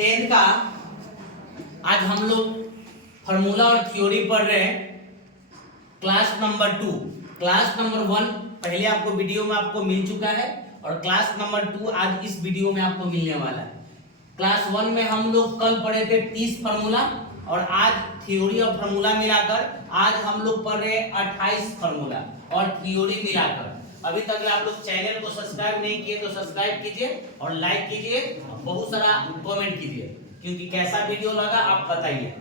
10 का आज हम लोग फॉर्मूला और थ्योरी पढ़ रहे हैं। क्लास नंबर 2, क्लास नंबर 1 पहले आपको वीडियो में आपको मिल चुका है और क्लास नंबर 2 आज इस वीडियो में आपको मिलने वाला है। क्लास 1 में हम लोग कल पढ़े थे 30 फार्मूला और आज थ्योरी और फार्मूला मिलाकर आज हम लोग पढ़ रहे हैं 28 फार्मूला और थ्योरी मिलाकर। अभी तक आप लोग चैनल को सब्सक्राइब नहीं किए तो सब्सक्राइब कीजिए और लाइक कीजिए, बहुत सारा कमेंट कीजिए, क्योंकि कैसा वीडियो लगा आप बताइए।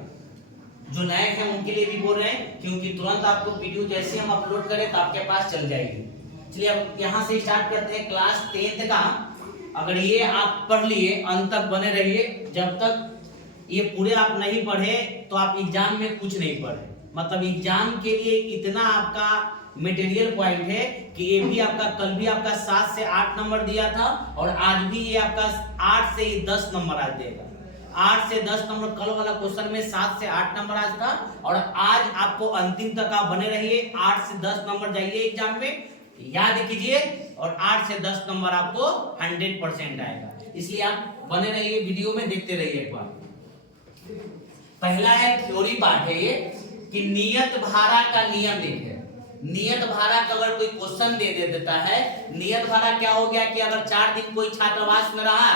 जो नए हैं उनके लिए भी बोल रहे हैं, क्योंकि तुरंत आपको वीडियो जैसे हम अपलोड करें तो आपके पास चल जाएगी। चलिए अब यहाँ से स्टार्ट करते हैं। क्लास 10 का अगर ये आप पढ़ लिए अंत तक बने रहिए, जब तक ये पूरे आप नहीं पढ़े तो आप एग्जाम में कुछ नहीं पढ़े। मतलब एग्जाम के लिए इतना आपका मटेरियल पॉइंट है कि ये भी आपका कल भी आपका 7 से 8 नंबर दिया था और आज भी ये आपका 8 से 10 नंबर आज देगा। 8 से 10 नंबर कल वाला क्वेश्चन में 7 से 8 नंबर आज था और आज आपको अंतिम तक आप बने रहिए। 8 से 10 नंबर जाइए एग्जाम में, याद कीजिए और 8 से 10 नंबर आपको 100% आएगा। इसलिए आप बने रहिए, वीडियो में देखते रहिए। एक बार पहला है थ्योरी पार्ट है ये कि नियत भाड़ा का नियम लिखे। नियत भाड़ा का अगर कोई क्वेश्चन दे देता है, नियत भाड़ा क्या हो गया कि अगर 4 दिन कोई छात्रावास में रहा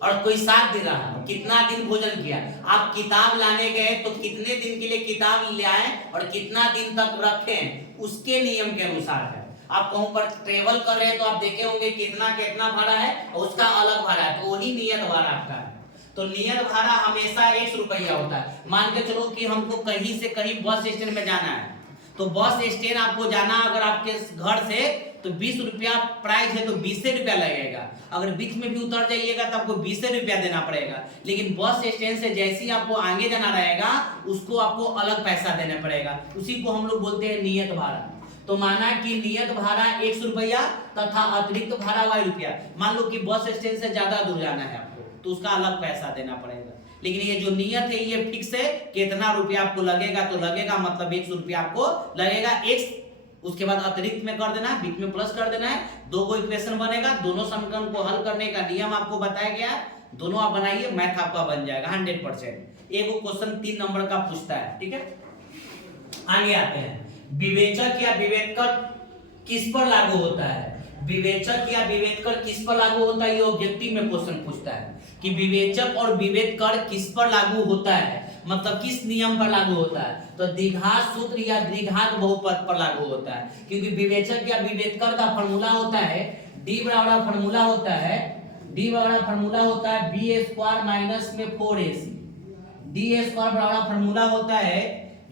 और कोई 7 दिन रहा, कितना दिन भोजन किया, आप किताब लाने गए तो कितने दिन के लिए किताब ले आए और कितना दिन तक रखें, उसके नियम के अनुसार है। आप कहूं पर ट्रेवल कर रहे हैं तो आप देखे होंगे कितना कितना भाड़ा है और उसका अलग भाड़ा है, तो वही नियत भाड़ा आपका है। तो नियत भाड़ा हमेशा 100 रुपया होता है। मान के चलो कि हमको कहीं से कहीं बस स्टैंड में जाना है, तो बस स्टैंड आपको जाना अगर आपके घर से तो 20 रुपया प्राइस है, तो 20 रुपया लगेगा। अगर बीच में भी उतर जाइएगा तो आपको 20 रुपया देना पड़ेगा। लेकिन बस स्टैंड से जैसे ही आपको आगे जाना रहेगा उसको आपको अलग पैसा देना पड़ेगा। उसी को हम लोग बोलते हैं नियत भाड़ा। तो माना कि नियत भाड़ा 100 रुपया तथा अतिरिक्त भाड़ा y रुपया। मान लो कि बस स्टैंड से ज्यादा दूर जाना है आपको, तो उसका अलग पैसा देना पड़ेगा। लेकिन ये जो नियत है ये फिक्स है, कितना रुपया आपको लगेगा तो लगेगा, मतलब 100 रुपया आपको लगेगा। x उसके बाद अतिरिक्त में कर देना है, बीच में प्लस कर देना है, दो को इक्वेशन बनेगा, दोनों समीकरण को हल करने का नियम आपको बताया गया है, दोनों आप बनाइए, मैथ आपका बन जाएगा 100%। एक क्वेश्चन 3 नंबर का पूछता है, ठीक है। आगे आते हैं, विवेचक या विवेककर किस पर लागू होता है। विवेचक या विवेककर किस पर लागू होता है, ये ऑब्जेक्टिव में क्वेश्चन पूछता है कि विवेचक और विवेककर किस पर लागू होता है, मतलब किस नियम पर लागू होता है। तो द्विघात सूत्र या द्विघात बहुपद पर लागू होता है, क्योंकि विवेचक या विवेककर का फॉर्मूला होता है d बराबर फॉर्मूला होता है b स्क्वायर माइनस में 4ac। d स्क्वायर बराबर फॉर्मूला होता है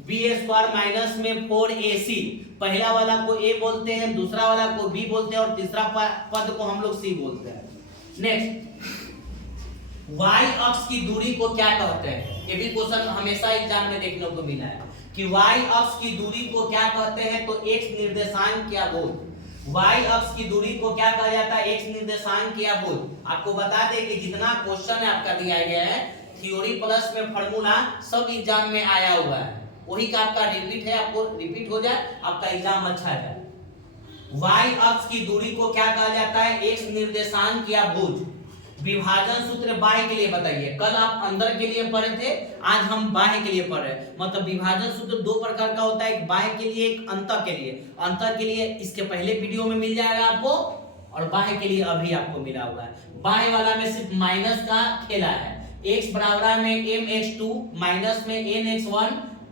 b स्क्वायर माइनस में 4ac। पहला वाला को a बोलते हैं, दूसरा वाला को b बोलते हैं और तीसरा पद को हम लोग c बोलते हैं। नेक्स्ट, y अक्ष की दूरी को क्या कहते हैं। ये भी क्वेश्चन हमेशा एग्जाम में देखने को मिला है कि y अक्ष की दूरी को क्या कहते हैं। तो x निर्देशांक या बोध। y अक्ष की दूरी को क्या कहा जाता है, x निर्देशांक या बोध। आपको बता दें कि जितना क्वेश्चन आपका दिया गया है थ्योरी प्लस में फार्मूला सब एग्जाम में आया हुआ है, वही का आपका रिपीट है, आपको रिपीट हो जाए आपका एग्जाम अच्छा है। y अक्ष की दूरी को क्या कहा जाता है, x निर्देशांक या बोध। विभाजन सूत्र बाह्य के लिए बताइए। कल आप अंदर के लिए पढ़े थे, आज हम बाह्य के लिए पढ़ रहे हैं। मतलब विभाजन सूत्र 2 प्रकार का होता है, एक बाह्य के लिए, एक अंतर के लिए। अंतर के लिए इसके पहले वीडियो में मिल जाएगा आपको और बाह्य के लिए अभी आपको मिला हुआ है। बाह्य वाला में सिर्फ माइनस का खेला है। x बराबर में mx2 माइनस में nx1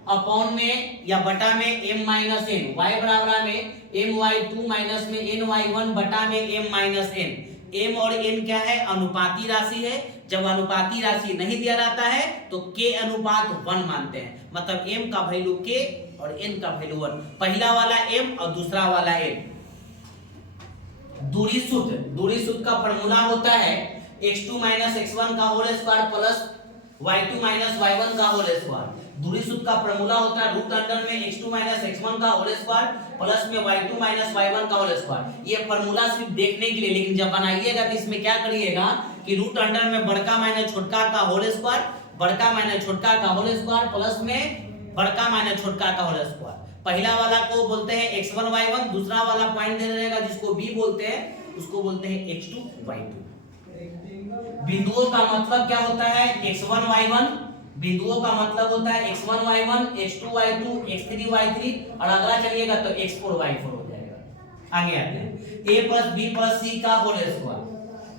अपॉन में या बटा में m माइनस n। y बराबर में my2 माइनस में ny1 बटा में m माइनस n। m और n क्या है, अनुपाती राशि है। जब अनुपाती राशि नहीं दिया जाता है तो k अनुपात 1 मानते हैं, मतलब m का वैल्यू k और n का वैल्यू 1। पहला वाला m और दूसरा वाला n। दूरी सूत्र का फॉर्मूला होता है x2 माइनस x1 का whole square plus y2 minus y1 का होल स्क्वायर। दूरी सूत्र का फॉर्मूला होता है रूट अंडर में x2 माइनस x1 का होल स्क्वायर प्लस में y2 माइनस y1 का होल स्क्वायर। ये फॉर्मूला सिर्फ देखने के लिए, लेकिन जब बनाइएगा तो इसमें क्या करिएगा कि रूट अंडर में बड़का माइनस छोटका का होल स्क्वायर, बड़का माइनस छोटका का होल स्क्वायर प्लस में बड़का माइनस छोटका का होल स्क्वायर। पहला वाला को बोलते हैं x1 y1, दूसरा वाला पॉइंट दे रहेगा जिसको b बोलते हैं, उसको बोलते हैं x2 y2। बिंदुओं का मतलब क्या होता है, x1 y1, बिंदुओं का मतलब होता है x1 y1, x2 y2, x3 y3, और अगला चलिएगा तो x4 y4 हो जाएगा। आगे आते हैं a प्लस बी प्लस सी का होल स्क्वायर,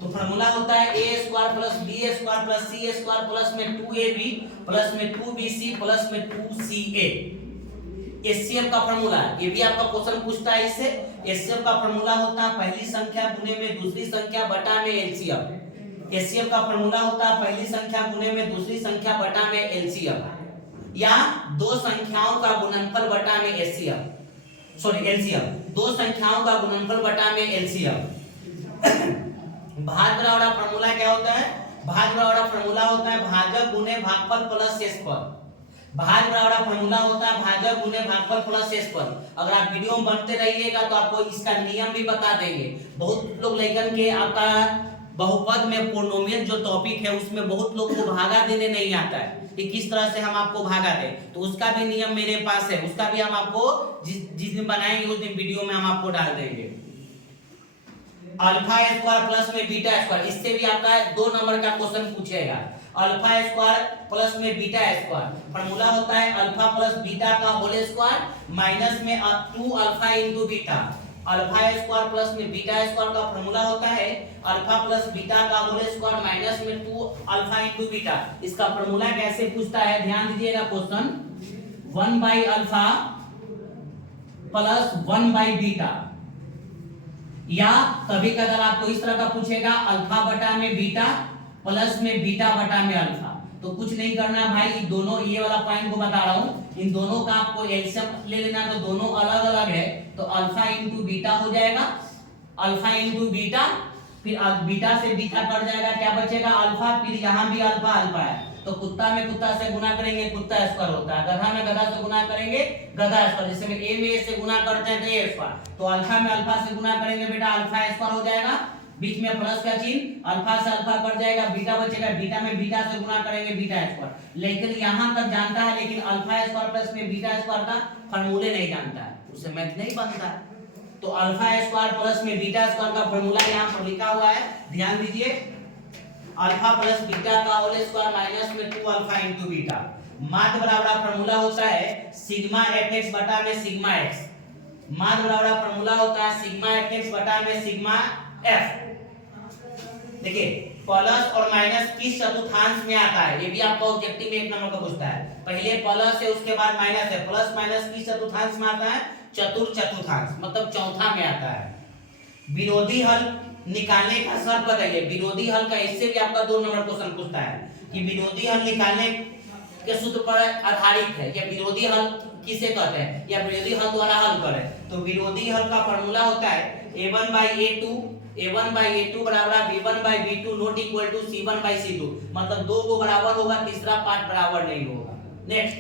तो फॉर्मूला होता है a square plus b square plus c square plus में 2ab प्लस में 2bc प्लस में 2ca। एचसीएफ का फॉर्मूला, ये भी आपका क्वेश्चन पूछता है इससे। एचसीएफ का फॉर्मूला होता है पहली संख्या गुने में दूसरी संख्या बटा में एलसीएम। एचसीएफ का फॉर्मूला होता है पहली संख्या गुने में दूसरी संख्या बटा में एलसीएम, या दो संख्याओं का गुणनफल बटा में एचसीएफ, सॉरी एलसीएम, दो संख्याओं का गुणनफल बटा में एलसीएम। भाग बराबर फॉर्मूला क्या होता है, भाग बराबर फॉर्मूला होता है भाजक गुने भागफल प्लस शेषफल। भाग बराबर फॉर्मूला होता है भाजक गुने भागफल प्लस शेषफल। अगर आप वीडियो में बनते रहिएगा तो आपको इसका नियम भी बता देंगे। बहुत लोग लेकिन के आपका बहुपद में पोलिनोमियल जो टॉपिक है उसमें बहुत लोग को भागा देने नहीं आता है कि किस तरह से हम आपको भागा दें, तो उसका भी नियम मेरे पास है, उसका भी हम आपको जिस दिन बनाएंगे उस दिन वीडियो में हम आपको डाल देंगे। अल्फा स्क्वायर प्लस में बीटा स्क्वायर, इससे भी आपका 2 नंबर का क्वेश्चन पूछेगा। अल्फा स्क्वायर प्लस में बीटा स्क्वायर, फॉर्मूला होता है अल्फा प्लस बीटा का होल स्क्वायर माइनस में 2 alpha into beta. Alpha square plus में बीटा स्क्वायर का फॉर्मूला होता है अल्फा प्लस बीटा का होल स्क्वायर माइनस में 2 अल्फा इनटू बीटा। इसका फॉर्मूला कैसे पूछता है, ध्यान दीजिएगा question, 1 by alpha plus 1 by beta, या कभी कभी आपको इस तरह का पूछेगा अल्फा बटा में बीटा प्लस में बीटा बटा में अल्फा। तो कुछ नहीं करना भाई, दोनों ये वाला पॉइंट को बता रहा हूं, इन दोनों का आपको एलसीएम ले लेना, तो दोनों अलग अलग है, तो अल्फा इंटू बीटा हो जाएगा, अल्फा इंटू बीटा, फिर बीटा से बीटा कट जाएगा, क्या बचेगा अल्फा, फिर यहाँ भी अल्फा अल्फा है, तो कुत्ता में कुत्ता से गुना करेंगे कुत्ता स्क्वायर होता है, गधा में गधा से गुना करेंगे गधा स्क्वायर, जैसे में ए में ए से गुना करते हैं तो ए स्क्वायर, तो अल्फा में अल्फा से गुना करेंगे बेटा अल्फा स्क्वायर हो जाएगा, बीच में प्लस का चिन्ह, अल्फा से अल्फा कट जाएगा, बीटा बचेगा, बीटा में बीटा से गुना करेंगे बीटा स्क्वायर। लेकिन यहां तक जानता है, लेकिन अल्फा स्क्वायर प्लस में बीटा स्क्वायर का फार्मूले नहीं जानता है, उससे मैथ नहीं बनता। तो अल्फा स्क्वायर प्लस में बीटा स्क्वायर का फार्मूला यहां पर लिखा हुआ है, ध्यान दीजिए, अल्फा प्लस बीटा का होल स्क्वायर माइनस में 2 अल्फा इनटू बीटा। माध्य बराबर फार्मूला होता है सिग्मा fx बटा में सिग्मा x। माध्य बराबर फार्मूला होता है सिग्मा fx बटा में सिग्मा f। देखिए प्लस और माइनस किस चतुर्थांश में आता है, ये भी आपका ऑब्जेक्टिव में 1 नंबर का पूछता है। पहले प्लस है उसके बाद माइनस है, प्लस माइनस किस चतुर्थांश में आता है, चतुर्थांश, मतलब चौथा में आता है। विरोधी हल निकालने का शर्त बताइए, विरोधी हल का इससे भी आपका 2 नंबर क्वेश्चन पूछता है कि विरोधी हल निकालने के सूत्र पर आधारित है, या विरोधी हल किसे कहते हैं, या विरोधी हल द्वारा हल करें। तो विरोधी हल का फॉर्मूला होता है a1 by a2 बराबर b1 by b2 not equal to c1 by c2, मतलब 2 को बराबर होगा, तीसरा पार्ट बराबर नहीं होगा। नेक्स्ट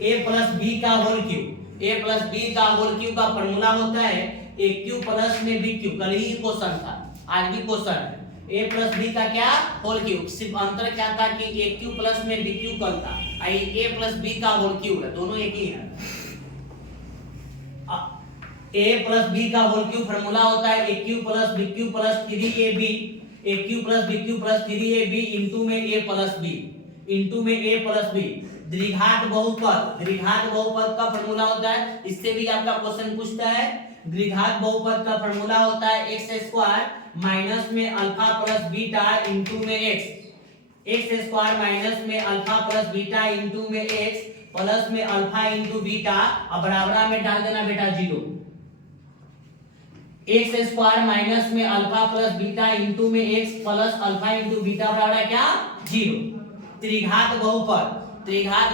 a प्लस b का whole cube, a plus b का होल क्यूब का फॉर्मूला होता है a क्यूब प्लस में b क्यूब। कल ही क्वेश्चन था, आज भी क्वेश्चन है, a प्लस b का क्या होल क्यूब, सिर्फ अंतर क्या था कि a क्यूब प्लस में b क्यूब कल था, a प्लस b का होल क्यूब है, दोनों एक ही है। a प्लस b का होल क्यूब फॉर्मूला होता है a cube plus b cube plus 3ab, a cube plus b cube plus 3ab into में a प्लस b, इनटू में a प्लस b। द्विघात बहुपद का फॉर्मूला होता है, इससे भी आपका क्वेश्चन पूछता है। द्विघात बहुपद का फॉर्मूला होता है x स्क्वायर माइनस में अल्फा प्लस बीटा इनटू में x स्क्वायर माइनस में अल्फा प्लस बीटा इनटू में x प्लस में अल्फा इनटू बीटा, अब बराबर में डाल देना बेटा 0। x स्क्वायर माइनस में अल्फा प्लस बीटा इनटू में x plus alpha into beta बराबर क्या 0। त्रिघात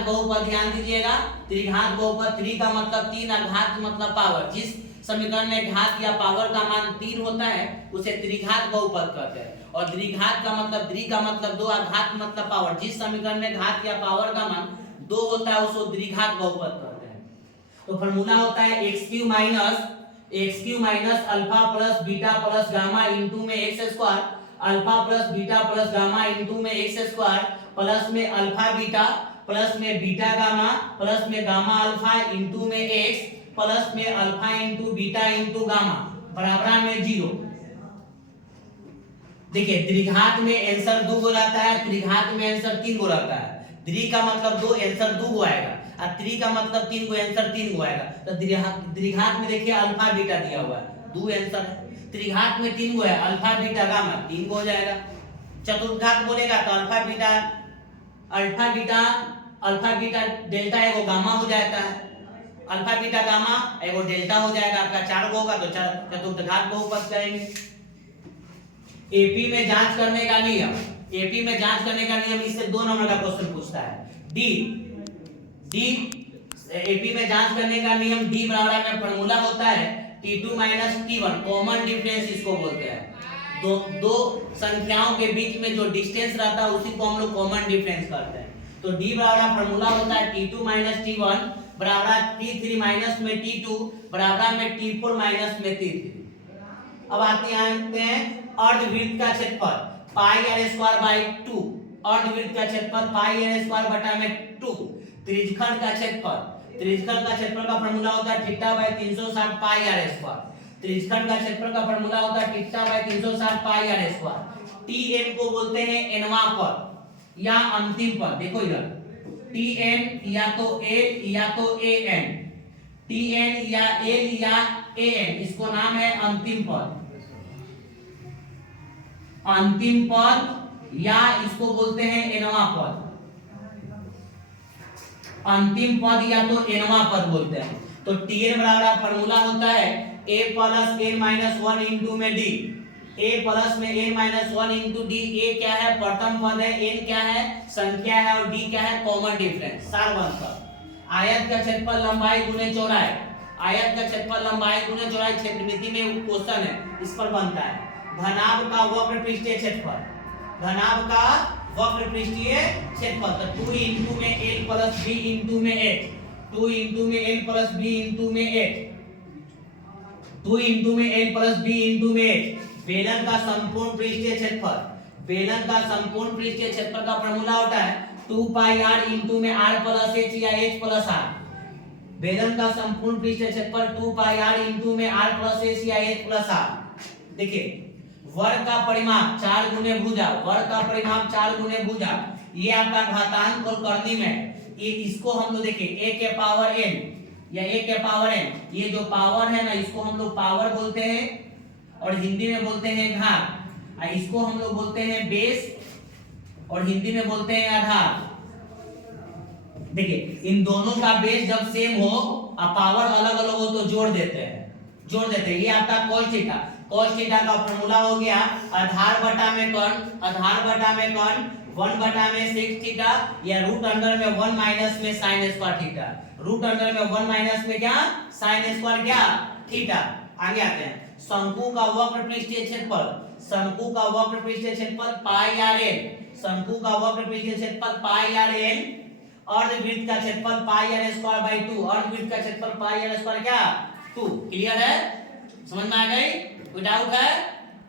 बहुपद ध्यान दीजिएगा, त्रिघात बहुपद, त्रि का मतलब 3 और घात मतलब पावर, जिस समीकरण में घात या पावर का मान 3 होता है उसे त्रिघात बहुपद कहते हैं, और द्विघात का मतलब द्वि का मतलब 2 और घात मतलब पावर, जिस समीकरण में घात या पावर का मान 2 होता है उसको द्विघात बहुपद कहते हैं। तो फॉर्मूला होता है x Q minus alpha plus beta plus gamma into में x square, alpha plus beta plus gamma into में x स्क्वायर प्लस में अल्फा बीटा प्लस में बीटा गामा प्लस में गामा अल्फा इनटू में x प्लस में alpha into beta into gamma बराबर में 0। देखिए द्विघात में आंसर 2 गो रहता है, त्रिघात में आंसर 3 गो रहता है। द्वि का मतलब 2, आंसर 2 गो आएगा, और त्रि का मतलब 3 गो, आंसर 3 गो आएगा। तो द्विघात में देखिए अल्फा बीटा दिया हुआ है, 2 आंसर है। त्रिघात में 3 गो है, अल्फा बीटा गामा 3 गो हो जाएगा। चतुर्घात बोलेगा तो अल्फा बीटा डेल्टा एगो गामा हो जाता है, अल्फा बीटा गामा एगो डेल्टा हो जाएगा। आपका 4 गो होगा तो चतुर्थघात बहुपद करेंगे। एपी में जांच करने का नियम, एपी में जांच करने का नियम, इससे 2 नंबर का क्वेश्चन पूछता है। डी एपी में जांच करने का नियम डी बराबर में फॉर्मूला होता है T2 - T1, कॉमन डिफरेंस इसको बोलते हैं। दो संख्याओं के बीच में जो डिस्टेंस रहता है उसी को हम लोग कॉमन डिफरेंस कहते हैं। तो डी बराबर फॉर्मूला होता है T2 - T1 बराबर T3 माइनस में T2 बराबर में T4 माइनस में T3। अब आते हैं अर्धवृत्त का क्षेत्रफल पाई r स्क्वायर बाय 2, अर्धवृत्त का क्षेत्रफल पाई r स्क्वायर बटा में 2। त्रिज्यखंड का क्षेत्रफल का फॉर्मूला होता है theta by 360 pi r square. त्रिज्यखंड का क्षेत्रफल का फॉर्मूला होता है theta by 360 pi r square. tn को बोलते हैं nवां पद या अंतिम पद। देखो इधर tn या तो l या तो an, tn या l या an, इसको नाम है अंतिम पद। अंतिम पद या इसको बोलते हैं nवां पद, अंतिम पद या तो nवां पद बोलते हैं। तो tn बराबर फॉर्मूला होता है a plus n minus 1 into में d, a प्लस में n minus 1 into d। a क्या है? प्रथम पद है, n क्या है? संख्या है, और d क्या है? Common difference. सार बनकर आयत का क्षेत्रफल लंबाई गुने चौड़ाई, आयत का क्षेत्रफल लंबाई गुने चौड़ाई क्षेत्रमिति में क्वेश्चन है, इस पर बनता है। घनाभ का वक्र पृष्ठीय क्षेत्रफल, घनाभ का वक्र पृष्ठीय क्षेत्रफल तो 2 इंटू में l प्लस b इंटू में h, 2 इंटू में l प्लस b इंटू में h, 2 इंटू में l प्लस b इंटू में h। बेलन का संपूर्ण पृष्ठीय क्षेत्रफल, बेलन का संपूर्ण पृष्ठीय क्षेत्रफल का फॉर्मूला होता है 2 पाई r इंटू में r प्लस h या h प्लस r। बेलन का संपूर्ण पृष्ठीय क्षेत्रफल 2 पाई r इंटू में r प्लस h या h प्लस r। देखिए वर्ग का परिमाप 4 गुने भुजा, वर्ग का परिमाप 4 गुने भुजा, ये आपका घातांक और कर्णी में, ये इसको हम लोग देखिए a के पावर n या a के पावर n, ये जो पावर है ना इसको हम लोग पावर बोलते हैं और हिंदी में बोलते हैं घात, इसको हम लोग बोलते हैं बेस और हिंदी में बोलते हैं आधार। देखिए इन दोनों का बेस जब सेम हो और पावर अलग अलग हो तो जोड़ देते हैं। ये आपका cos थीटा, cos थीटा का फॉर्मूला हो गया आधार बटा में कौन, आधार बटा में कौन 1 बटा में sec थीटा या रूट अंडर में 1 माइनस में sin square theta, root under में 1 माइनस में क्या sin स्क्वायर क्या थीटा। आगे आते हैं शंकु का वक्र पृष्ठीय क्षेत्रफल, शंकु का वक्र पृष्ठीय क्षेत्रफल पाई r n, शंकु का वक्र पृष्ठीय क्षेत्रफल पाई r n, अर्धवृत्त का क्षेत्रफल पाई r स्क्वायर बाय 2, अर्धवृत्त का क्षेत्रफल पाई r स्क्वायर क्या 2। क्लियर है? समझ में आ गई? कोई डाउट है?